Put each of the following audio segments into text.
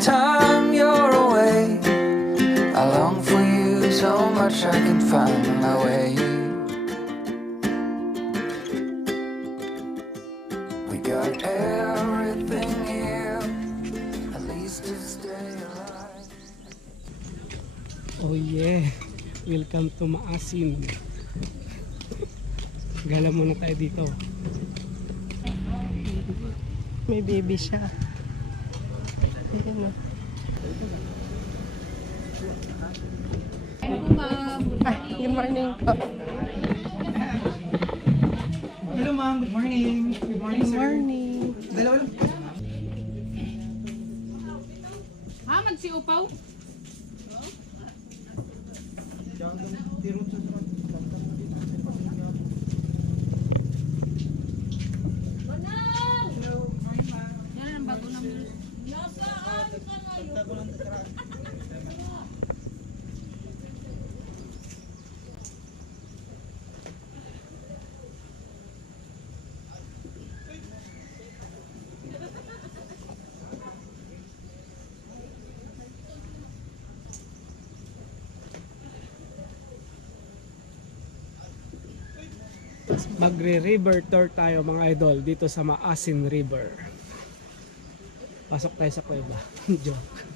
time you're away. I long for you so much I can find my way. We got everything here, at least to stay alive. Oh yeah, welcome to Maasin. Gala muna tayo dito. May baby siya. Ayan o. Good morning po. Hello ma'am, good morning. Good morning Good sir. morning. Dalawa lang. Ha, magsiupaw? Yan ang bago ng Magre-river tour tayo mga idol dito sa Maasin River. Pasok tayo sa kuweba. Joke.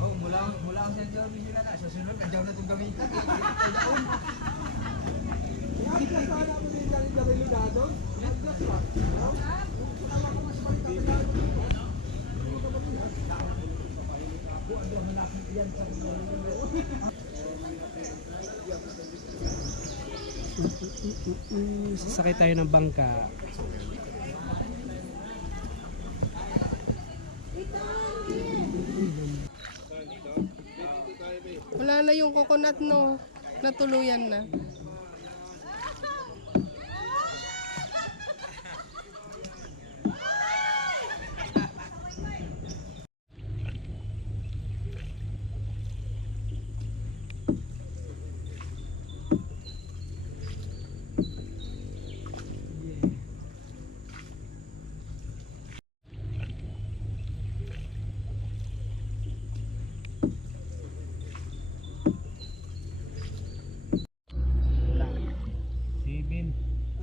Oh, mula ang San Jorge sila na. Sa sunod, nandiyaw na itong gamitin. Sasakay tayo ng bangka. Wala na yung coconut no. Natuluyan na.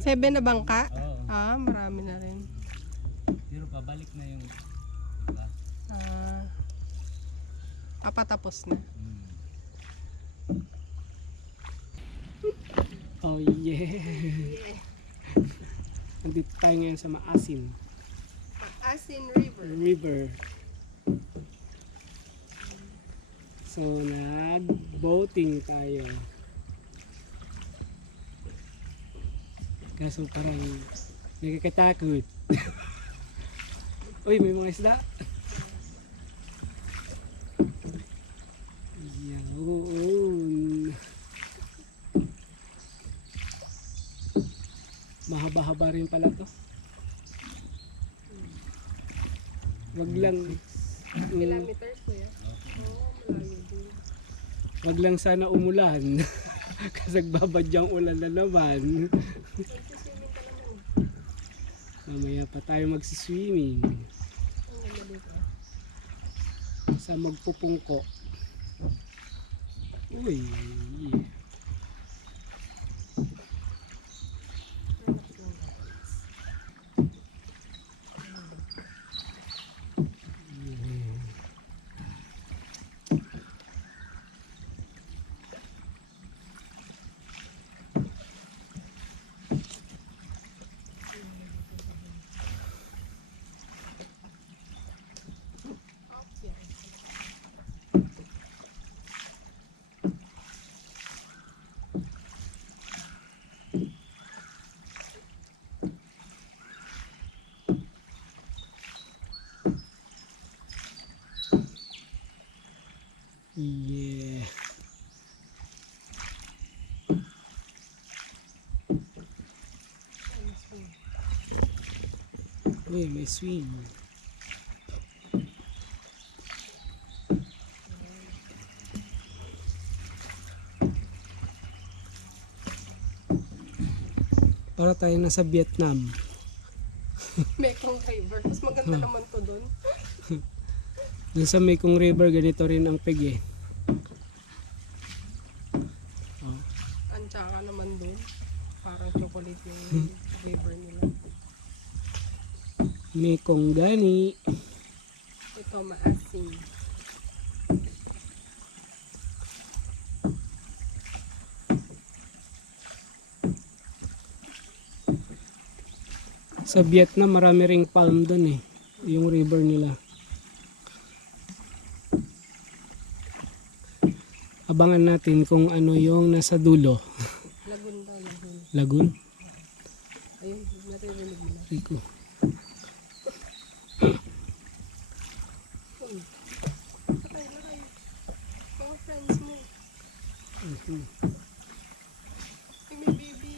Seven na bangka? Oo. Ah, marami na rin. Pero pabalik na yung Ah, tapos na. Oh yeah. Nandito tayo ngayon sa Maasin Asin River. River. So nag-boating tayo. Kaso parang nakakatakot. Uy, may mga isda. Yun. Mahaba-haba rin pala to. Wag lang Kilometers po yan. Oo, malayo din. wag lang sana umulan. Kasi bagbabadyang ulan na naman. Swimming ka naman. Mamaya pa tayo magsiswimming. Ang ganda dito. Sa magpupungko. Uy. Uy, may swing. Para tayo nasa Vietnam. Mekong River. Mas maganda naman to doon. Dun sa Mekong River, ganito rin ang peg eh. Ang tsaka naman doon. Parang chocolate yung river nila. Mekong gani. Ito maasim. Sa Vietnam, marami ring palm dun eh. Yung river nila. Abangan natin kung ano yung nasa dulo. Lagun daw, lagun. Lagoon? Ayun, naririnig mo na. Rico. Lakay, lakay. Mga friends mo. Ay, may baby.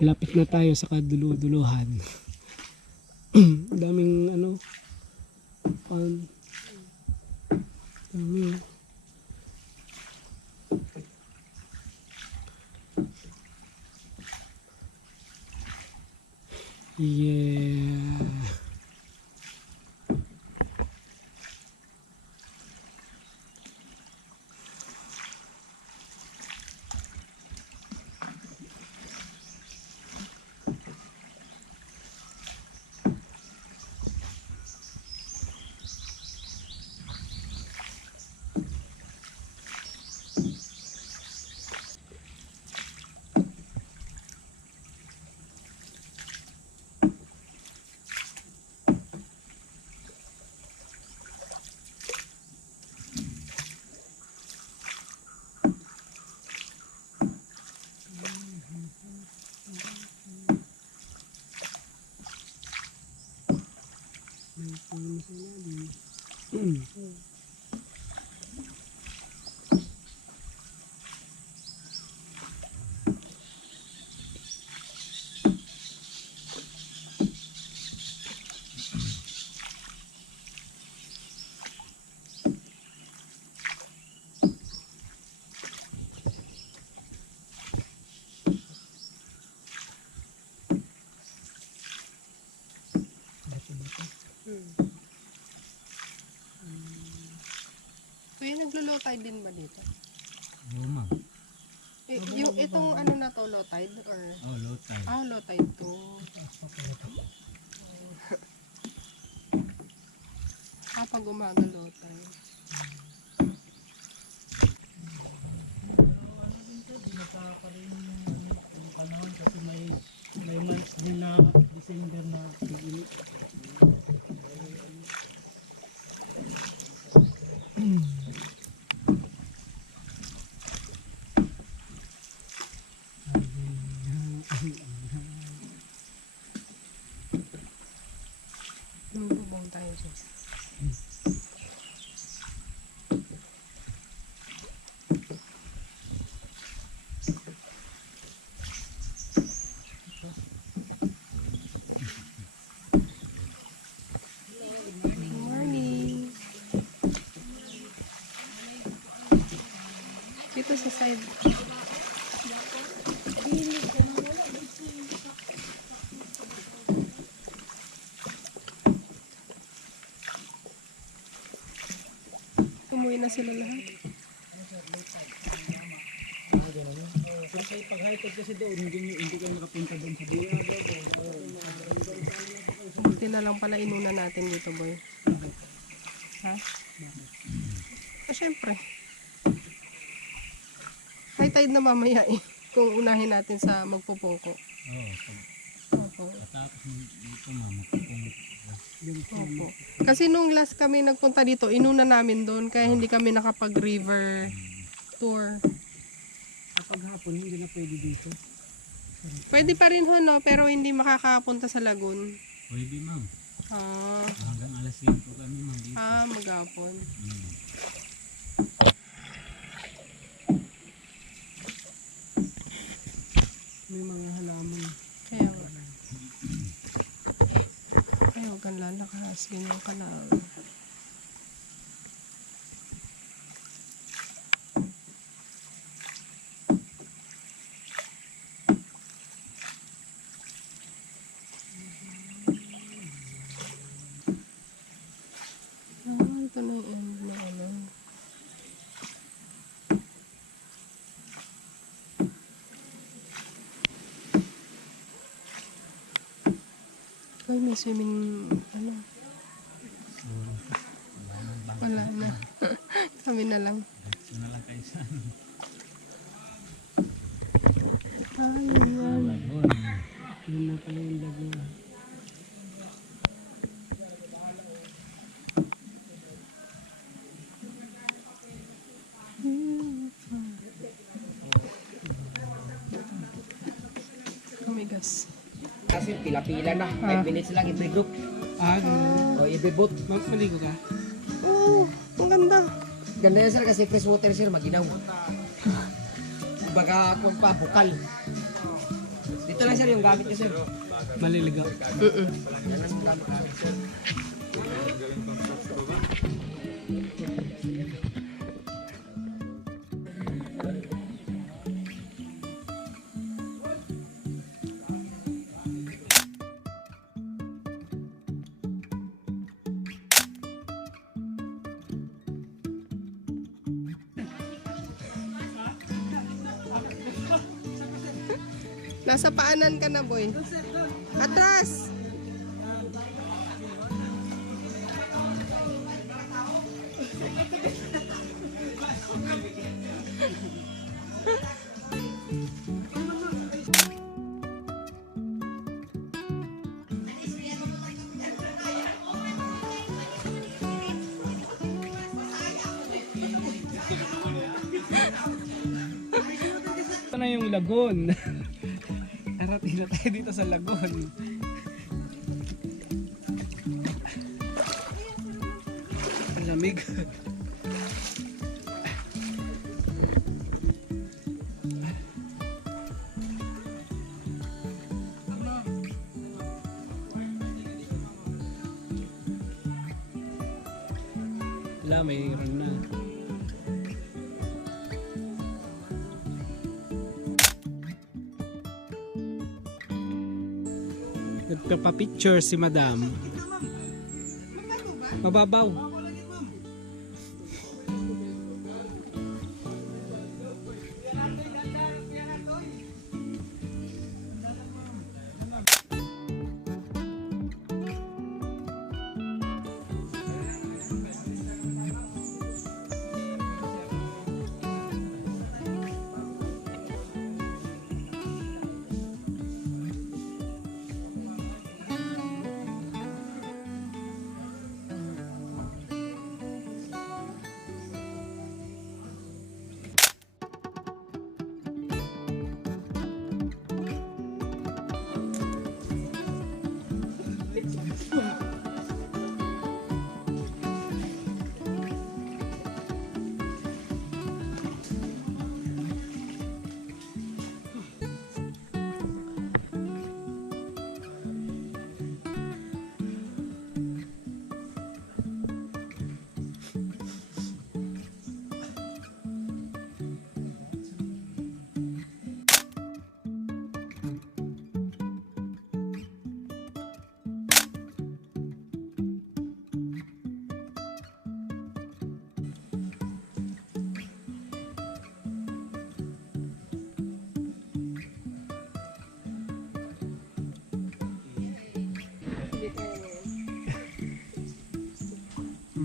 Malapit na tayo sa kaduluduluhan. Daming ano, palm. Dami. Yeah. Kuya, naglo-low tide din ba dito? Oo, ma'am. Yung itong ano na to, low tide? Or... Oh, low tide. Ah, low tide to. Pag umaga low tide. Kasi may months din na December na tigil. Bubong tayo dyan. Good morning. side. Umuwi na sila lahat. Kasi pag high tide kasi doon, hindi ka nakapunta doon sa buya. Buti na lang pala inuna natin dito, boy. Ha? Syempre. High tide na mamaya eh. Kung unahin natin sa magpupungko. Opo. Opo. Kasi nung last kami nagpunta dito, inuna namin doon. Kaya hindi kami nakapag-river tour. Kapag hapon, hindi na pwede dito. Pwede pa rin ho, no? Pero hindi makakapunta sa lagoon. Pwede ma'am. Ah, Hanggang alas 5 kami ma'am dito. magapon. May mga halaman. Kaya nga. Ay, huwag kang lalakas. Ganyan ka lang. Ito na yung end na ano. Uy, may swimming, ano? Wala na. Kami na lang. Diretso na lang kayo sa ano. Ay, yan. Lagon. Yun na pala yung lagoon. Kumigas. Kasi pila-pila na. 5 minutes lang every group. Ganun. O every boat. Maligo ka? Oo, ang ganda. Ganda yan sir kasi fresh water sir, maginaw. Baga kung pa, bukal. Dito lang sir yung gamit niya sir. Maliligaw. Yan ang gamit namin sir. Nasa paanan ka na, boy. Atras! Ito na yung lagoon. Arating na tayo dito sa lagoon. Ang lamig. Wala, mayroon na. Nagpapapicture si madam. Mababaw.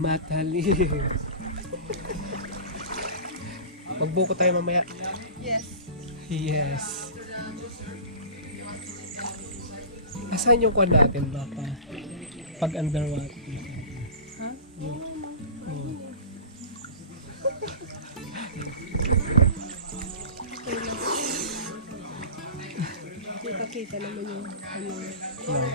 Matali. Magbuko tayo mamaya. Yes. Yes. Nasaan yung kwan natin baka? Pag underwater. Ha? Oh. Kita naman yung ano. No.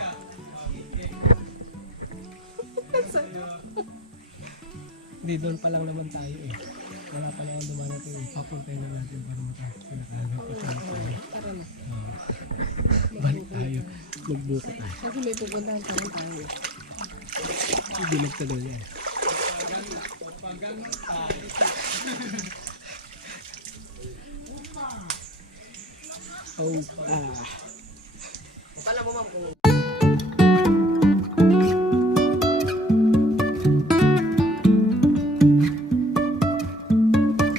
Hindi, doon pa lang naman tayo eh. Wala pa lang dumarating. Papuntay na natin para matapos na kagad. Tara na. Balik tayo. Magbuko tayo. Kasi may pupuntahan pa rin tayo. Hindi magtagal yan. Oh, ah.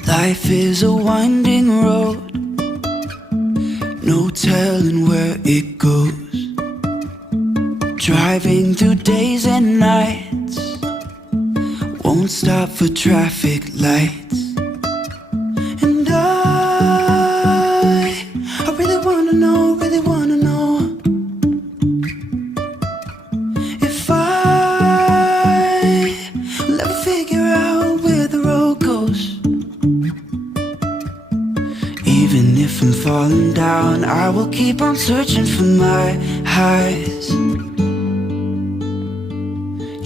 Life is a winding road, no telling where it goes. Driving through days and nights, won't stop for traffic lights. And I really wanna know, if I'll ever figure out where the road goes. Even if I'm falling down, I will keep on searching for my highs.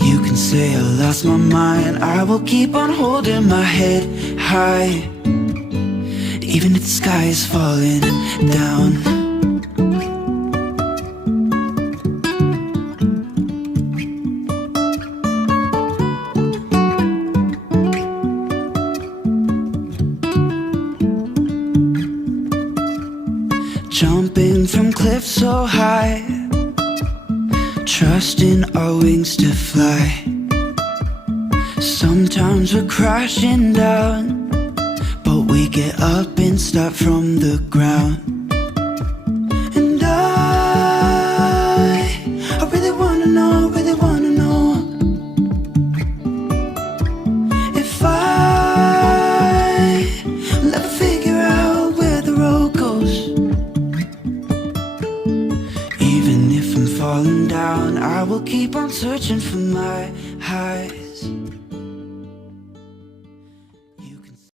You can say I lost my mind, I will keep on holding my head high. Even if the sky is falling down. Jumping from cliffs so high, trusting our wings to fly. Sometimes we're crashing down, but we get up and start from the ground. And I really wanna know, if I'll ever figure out where the road goes. Even if I'm falling down, I will keep on searching for my highs.